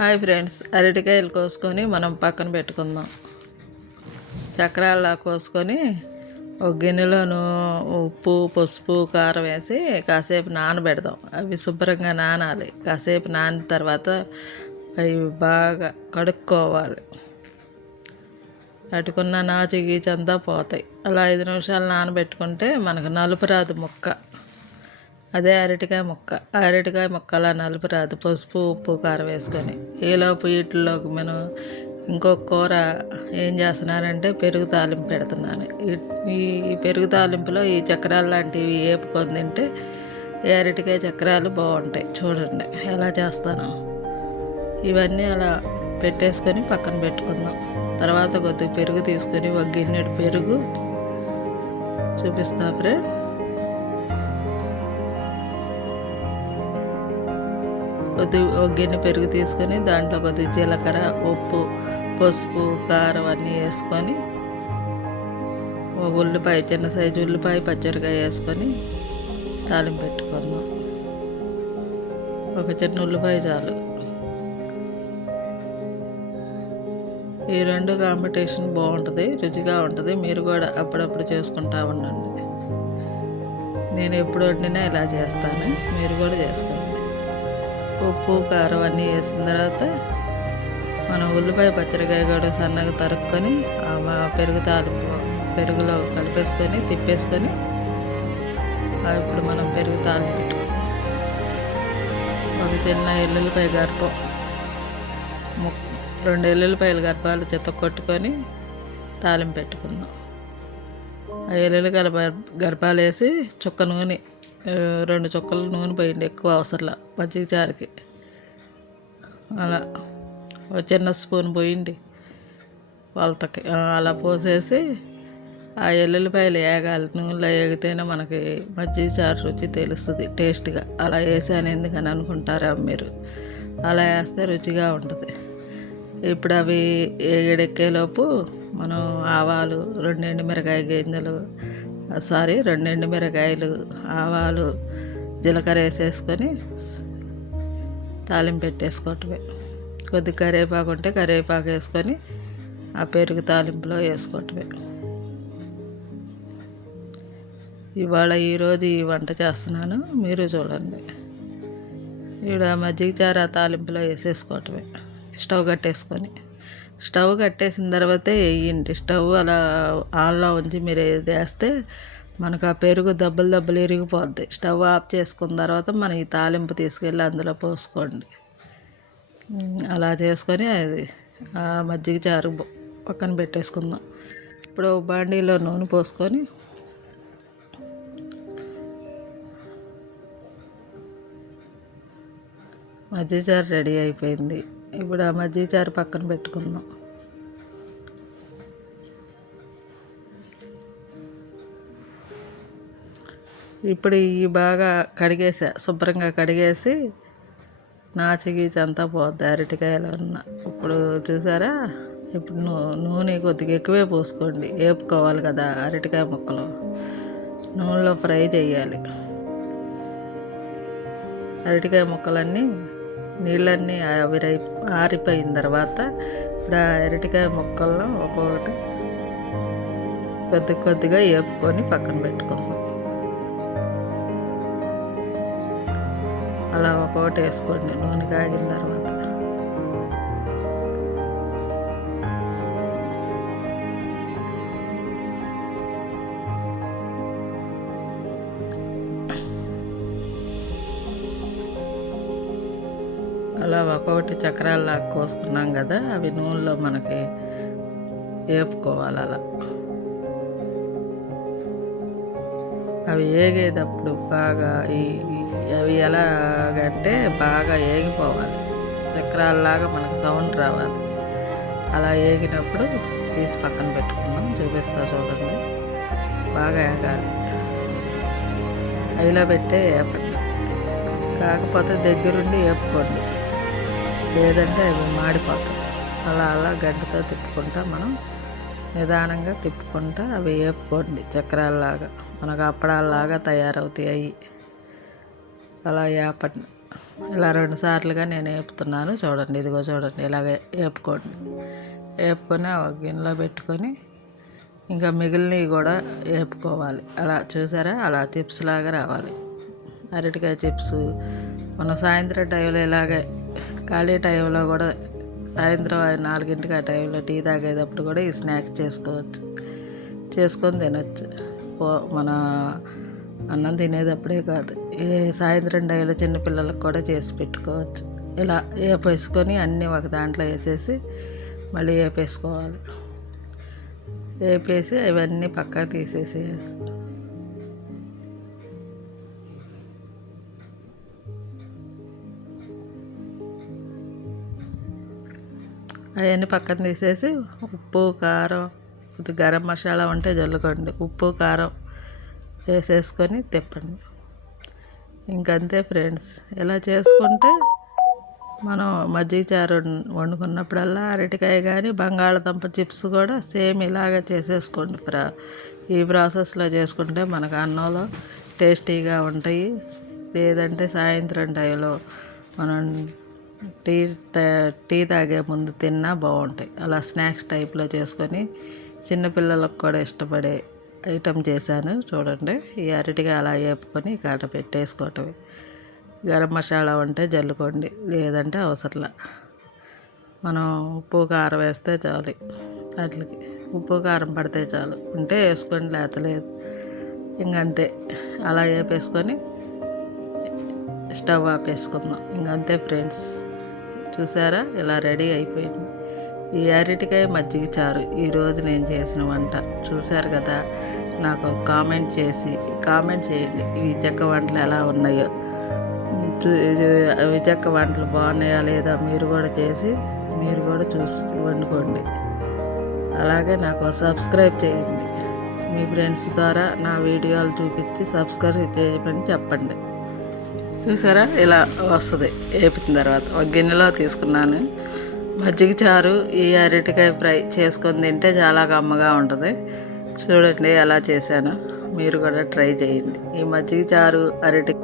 Hi friends. అరటికాయలు కోసుకొని మనం పక్కన పెట్టుకుందాం. చక్రాల్లా కోసుకొని ఒక గిన్నెలోను ఉప్పు పసుపు కారం వేసి కాసేపు నానబెడదాం. అవి శుభ్రంగా నానాలి. కాసేపు నానిన తర్వాత అవి బాగా కడుక్కోవాలి. అటుకున్న నాచు గీచంతా పోతాయి. అలా ఐదు నిమిషాలు నానబెట్టుకుంటే మనకు నలుపు రాదు ముక్క. అదే అరటికాయ ముక్క. అరటికాయ ముక్కల నలుపు రాదు. పసుపు ఉప్పు కారం వేసుకొని. ఈలోపు వీటిలోకి మనం ఇంకొక కూర ఏం చేస్తున్నానంటే పెరుగు తాలింపు పెడుతున్నాను. ఈ పెరుగు తాలింపులో ఈ చక్రాలు లాంటివి వేపుకొని తింటే ఈ అరటికాయ చక్రాలు బాగుంటాయి. చూడండి ఎలా చేస్తాను. ఇవన్నీ అలా పెట్టేసుకొని పక్కన పెట్టుకుందాం. తర్వాత కొద్దిగా పెరుగు తీసుకొని ఒక గిన్నెడు పెరుగు చూపిస్తా ఫ్రెండ్. కొద్ది గిన్నె పెరుగు తీసుకొని దాంట్లో కొద్దిగా జీలకర్ర ఉప్పు పసుపు కారం అన్నీ వేసుకొని ఒక ఉల్లిపాయ చిన్న సైజు ఉల్లిపాయ పచ్చరికాయ వేసుకొని తాలింపు పెట్టుకుందాం. ఒక చిన్న ఉల్లిపాయ చాలు. ఈ రెండు కాంపిటీషన్ బాగుంటుంది రుచిగా ఉంటుంది. మీరు కూడా అప్పుడప్పుడు చేసుకుంటా ఉండండి. నేను ఎప్పుడు వండినా ఇలా చేస్తాను. మీరు కూడా చేసుకోండి. ఉప్పు కారం అన్నీ వేసిన తర్వాత మనం ఉల్లిపాయ పచ్చడికాయ కూడా సన్నగా తరుక్కొని ఆ మా పెరుగు తాలింపు పెరుగులో కలిపేసుకొని తిప్పేసుకొని ఇప్పుడు మనం పెరుగు తాలింపు పెట్టుకుంటాం. ఒక చిన్న ఎల్లుల్లిపాయ గర్భం ముక్ రెండు ఎల్లుల్లిపాయల గర్భాలు చెత్త కొట్టుకొని తాలింపు పెట్టుకుందాం. ఆ ఎల్లుల్లిపాయల గర్భాలు వేసి చుక్క నూనె రెండు చుక్కలు నూనె పోయింది ఎక్కువ అవసరంలా మజ్జిగ చారుకి. అలా ఒక చిన్న స్పూన్ పోయింది వలతకి అలా పోసేసి ఆ ఎల్లుల్లిపాయలు వేగాలి నూనెలో వేగితేనే మనకి మజ్జిగ చారు రుచి తెలుస్తుంది టేస్ట్గా. అలా వేసాను ఎందుకని అనుకుంటారా మీరు? అలా వేస్తే రుచిగా ఉంటుంది. ఇప్పుడు అవి ఏడెక్కేలోపు మనం ఆవాలు రెండు ఎండుమిరకాయ గింజలు సారీ రెండు ఎండుమిరకాయలు ఆవాలు జీలకర్ర వేసేసుకొని తాలింపు పెట్టేసుకోవటమే. కొద్ది కరివేపాకు ఉంటే కరివేపాకు వేసుకొని ఆ పెరుగు తాలింపులో వేసుకోవటమే. ఇవాళ ఈరోజు ఈ వంట చేస్తున్నాను. మీరు చూడండి. ఈడ మజ్జిగ చార తాలింపులో వేసేసుకోవటమే. స్టవ్ కట్టేసుకొని. స్టవ్ కట్టేసిన తర్వాతే వేయండి. స్టవ్ అలా ఆన్లో ఉంచి మీరు వేస్తే మనకు ఆ పెరుగు దెబ్బలు దెబ్బలు ఇరిగిపోద్ది. స్టవ్ ఆఫ్ చేసుకున్న తర్వాత మనం ఈ తాలింపు తీసుకెళ్ళి అందులో పోసుకోండి. అలా చేసుకొని అది ఆ మజ్జిగ చారు పక్కన పెట్టేసుకుందాం. ఇప్పుడు బాండీలో నూనె పోసుకొని మజ్జిగ చారు రెడీ అయిపోయింది. ఇప్పుడు ఆ మజ్జిగ చారు పక్కన పెట్టుకుందాం. ఇప్పుడు ఈ బాగా కడిగేసా శుభ్రంగా కడిగేసి నాచిగీచి అంతా పోద్ది అరటికాయలు ఉన్న ఇప్పుడు చూసారా? ఇప్పుడు నూ నూనె కొద్దిగా ఎక్కువే పోసుకోండి. వేపుకోవాలి కదా అరటికాయ ముక్కలు. నూనెలో ఫ్రై చేయాలి. అరటికాయ ముక్కలన్నీ నీళ్ళన్నీ ఆవిరై ఆరిపోయిన తర్వాత ఇప్పుడు ఆ అరటికాయ ముక్కలను ఒక్కొక్కటి కొద్ది కొద్దిగా వేపుకొని పక్కన పెట్టుకుందాం. అలా ఒక్కొక్కటి వేసుకోండి నూనె కాగిన తర్వాత. అలా ఒక్కొక్కటి చక్రాల్లాగా కోసుకున్నాం కదా అవి నూనెలో మనకి వేపుకోవాలి అలా. అవి ఏగేటప్పుడు బాగా ఈ అవి ఎలాగంటే బాగా ఏగిపోవాలి. చక్రాల్లాగా మనకు సౌండ్ రావాలి. అలా ఏగినప్పుడు తీసి పక్కన పెట్టుకుందాం చూపిస్తా చూడండి. బాగా ఏగాలి. అయిలో పెట్టే వేపండి కాకపోతే దగ్గరుండి వేపుకోండి లేదంటే అవి మాడిపోతాయి. అలా అలా గడ్డతో తిప్పుకుంటా మనం నిదానంగా తిప్పుకుంటా అవి వేపుకోండి చక్రాల్లాగా. మనకు అప్పడాల్లాగా తయారవుతాయి. అలా వేపండి ఇలా రెండు సార్లుగా నేను వేపుతున్నాను చూడండి. ఇదిగో చూడండి. ఇలాగే వేపుకోండి వేపుకొని ఆ గిన్నెలో పెట్టుకొని ఇంకా మిగిలినవి కూడా వేపుకోవాలి అలా చూసారా? అలా చిప్స్ లాగా రావాలి. అరటికాయ చిప్స్. మన సాయంత్రం టైంలో ఇలాగే ఖాళీ టైంలో కూడా సాయంత్రం ఐదు నాలుగింటికి ఆ టైంలో టీ తాగేటప్పుడు కూడా ఈ స్నాక్స్ చేసుకోవచ్చు. చేసుకొని తినొచ్చు. పో- మన అన్నం తినేటప్పుడే కాదు ఈ సాయంత్రం డైలో చిన్నపిల్లలకు కూడా చేసి పెట్టుకోవచ్చు. ఇలా వేపేసుకొని అన్నీ ఒక దాంట్లో వేసేసి మళ్ళీ వేపేసుకోవాలి వేపేసి అవన్నీ పక్కా తీసేసేసి అవన్నీ పక్కన తీసేసి ఉప్పు కారం కొద్ది గరం మసాలా ఉంటే జల్లుకోండి. ఉప్పు కారం వేసేసుకొని తిప్పండి. ఇంకంతే ఫ్రెండ్స్. ఇలా చేసుకుంటే మనం మజ్జిగ చారు వండుకున్నప్పుడల్లా అరటికాయ కానీ బంగాళదుంప చిప్స్ కూడా సేమ్ ఇలాగా చేసేసుకోండి. ప్రా ఈ ప్రాసెస్లో చేసుకుంటే మనకు అన్నంలో టేస్టీగా ఉంటాయి. లేదంటే సాయంత్రం టైంలో మనం టీ తా- టీ తాగే ముందు తిన్నా బాగుంటాయి. అలా స్నాక్స్ టైప్లో చేసుకొని చిన్నపిల్లలకు కూడా ఇష్టపడే ఐటెం చేశాను. చూడండి ఈ అరటిగా అలా వేపుకొని కాట పెట్టేసుకోవటమే. గరం మసాలా ఉంటే జల్లుకోండి లేదంటే అవసరంలా. మనం ఉప్పు కారం వేస్తే చాలు. వాటికి ఉప్పు కారం పడితే చాలు. ఉంటే వేసుకోండి లేతలేదు. ఇంకంతే అలా వేపేసుకొని స్టవ్ ఆపేసుకుందాం. ఇంకంతే ఫ్రెండ్స్. చూసారా? ఇలా రెడీ అయిపోయింది. ఈ అరటికాయ మజ్జిగ చారు. ఈరోజు నేను చేసిన వంట. చూశారు కదా? నాకు కామెంట్ చేసి కామెంట్ చేయండి. ఈ చెక్క వంటలు ఎలా ఉన్నాయో. చూ- అవి చెక్క వంటలు బాగున్నాయా లేదా మీరు కూడా చేసి మీరు కూడా చూసి వండుకోండి. అలాగే నాకు సబ్స్క్రైబ్ చేయండి. మీ ఫ్రెండ్స్ ద్వారా నా వీడియోలు చూపించి సబ్స్క్రైబ్ చేయమని చెప్పండి. చూసారా? ఇలా వస్తుంది. వేపిన తర్వాత ఒక గిన్నెలో తీసుకున్నాను. మజ్జిగ చారు ఈ అరటికాయ ఫ్రై చేసుకొని తింటే చాలా కమ్మగా ఉంటుంది. చూడండి ఎలా చేశాను. మీరు కూడా ట్రై చేయండి. ఈ మజ్జిగ చారు అరటి